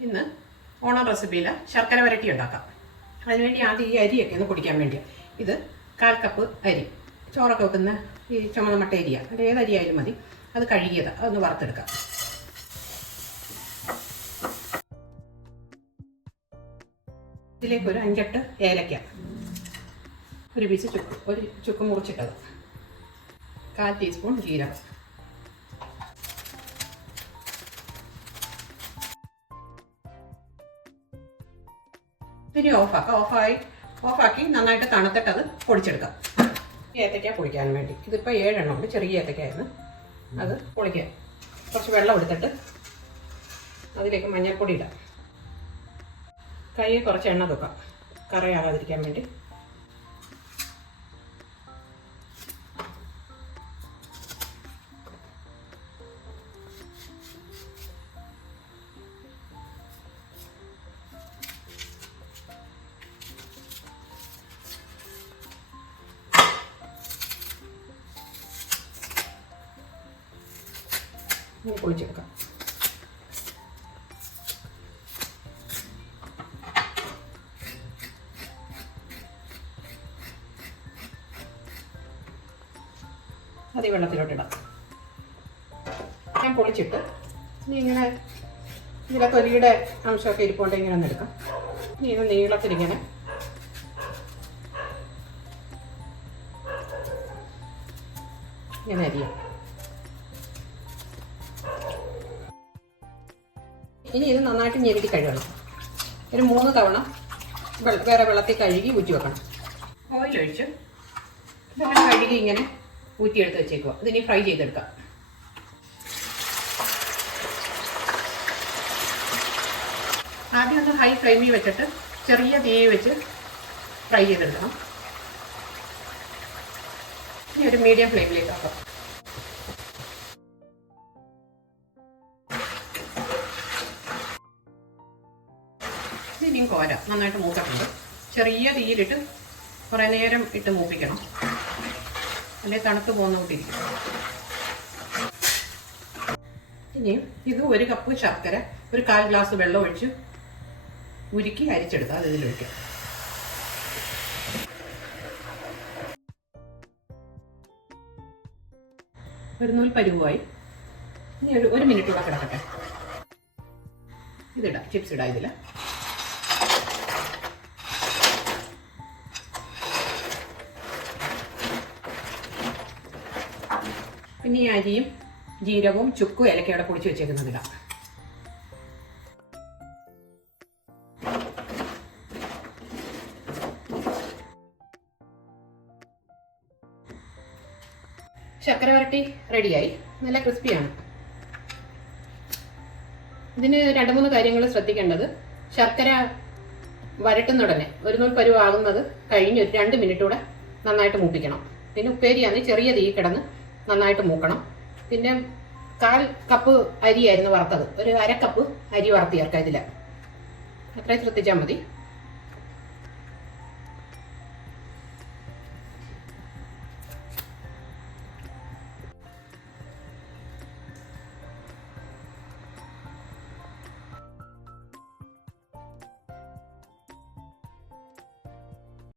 ഇന്ന് ഓണം റെസിപ്പിയിൽ ശർക്കര വരട്ടി ഉണ്ടാക്കാം. അതിനുവേണ്ടി ആദ്യം ഈ അരിയൊക്കെ ഒന്ന് കുടിക്കാൻ വേണ്ടി ഇത് കാൽ കപ്പ് അരി. ചോറൊക്കെ വെക്കുന്ന ഈ ചുമന്ന മട്ട അരിയ. അത് ഏത് അരിയായാലും മതി. അത് കഴുകിയത് അതൊന്ന് വറുത്തെടുക്കാം. ഇതിലേക്ക് ഒരു അഞ്ചെട്ട് ഏലക്ക. ഒരു പീസ് ചുക്ക് ഒരു ചുക്ക് മുറിച്ചിട്ടത്. കാൽ ടീസ്പൂൺ ജീരകം. ഇനി ഓഫാക്കാം ഓഫായി. ഓഫാക്കി നന്നായിട്ട് തണുത്തിട്ട് അത് പൊടിച്ചെടുക്കാം. ഏത്തയ്ക്ക പൊടിക്കാൻ വേണ്ടി. ഇതിപ്പോൾ ഏഴെണ്ണം ഉണ്ട്. ചെറിയ ഏത്തയ്ക്കായിരുന്നു അത് പൊളിക്കുക കുറച്ച് വെള്ളം എടുത്തിട്ട് അതിലേക്ക് മഞ്ഞൾപ്പൊടി ഇടാം. കൈ കുറച്ച് എണ്ണ തൂക്കാം. കറയാകാതിരിക്കാൻ വേണ്ടി. ഇനി പൊളിച്ചെടുക്കാം അത് വെള്ളത്തിലോട്ടിടാം ഞാൻ പൊളിച്ചിട്ട് ഇനി ഇങ്ങനെ ഇതിലെ തൊലിയുടെ അംശമൊക്കെ ഇരിപ്പോണ്ട് ഇങ്ങനെ ഒന്ന് എടുക്കാം. ഇനി ഇത് നീളത്തിലിങ്ങനെ ഇങ്ങനെ അരിയാം. ഇനി ഇത് നന്നായിട്ട് ഞെരുക്കി കഴുകണം. ഒരു മൂന്ന് തവണ വേറെ വെള്ളത്തിൽ കഴുകി ഊറ്റി വെക്കണം. ഓയിൽ ഒഴിച്ച് ഇതങ്ങനെ കഴുകി ഇങ്ങനെ ഊറ്റിയെടുത്ത് വെച്ചേക്കുക ഇതിനി ഫ്രൈ ചെയ്തെടുക്കാം. ആദ്യം ഒന്ന് ഹൈ ഫ്ലെയിമിൽ വെച്ചിട്ട് ചെറിയ തീ വെച്ച് ഫ്രൈ ചെയ്തെടുക്കണം. ഇനി ഒരു മീഡിയം ഫ്ലെയിമിലേക്ക് ആക്കാം. ഇനിയും കോര. നന്നായിട്ട് മൂത്തിട്ടുണ്ട് ചെറിയ തീയിലിട്ട് കുറേ നേരം ഇട്ട് മൂപ്പിക്കണം. അല്ലെ തണുത്ത് പോകുന്ന ഇനിയും ഇനി ഇത് ഒരു കപ്പ് ശർക്കര ഒരു കാൽ ഗ്ലാസ് വെള്ളം ഒഴിച്ച് ഉരുക്കി അരിച്ചെടുത്താൽ അത് ഇതിലൊഴിക്കാം. ഒരു നൂൽ പരുവായി. ഇനി ഒരു ഒരു മിനിറ്റ് കൂടെ കിടക്കട്ടെ. ഇതിടാം. ചിപ്സ് ഇടാം ഇതിൽ ഈ അരിയും ജീരകവും ചുക്കും ഏലക്കയോടെ പൊടിച്ച് വെച്ചേക്കുന്നതിടാം ശർക്കര വരട്ടി റെഡിയായി. നല്ല ക്രിസ്പിയാണ്. ഇതിന് രണ്ട് മൂന്ന് കാര്യങ്ങൾ ശ്രദ്ധിക്കേണ്ടത്. ശർക്കര വരട്ടുന്ന ഉടനെ ഒരു നൂൽ പരുവാകുന്നത് കഴിഞ്ഞ് ഒരു രണ്ട് മിനിറ്റ് കൂടെ നന്നായിട്ട് മൂപ്പിക്കണം. പിന്നെ ഉപ്പേരിയാണ് ചെറിയ തീ കിടന്ന് നന്നായിട്ട് മൂക്കണം. പിന്നെ കാൽ കപ്പ് അരിയായിരുന്നു വറുത്തത്. ഒരു അര കപ്പ് അരി വറുത്ത് ചേർക്കാം ഇതിൽ അത്രയും ശ്രദ്ധിച്ചാൽ മതി.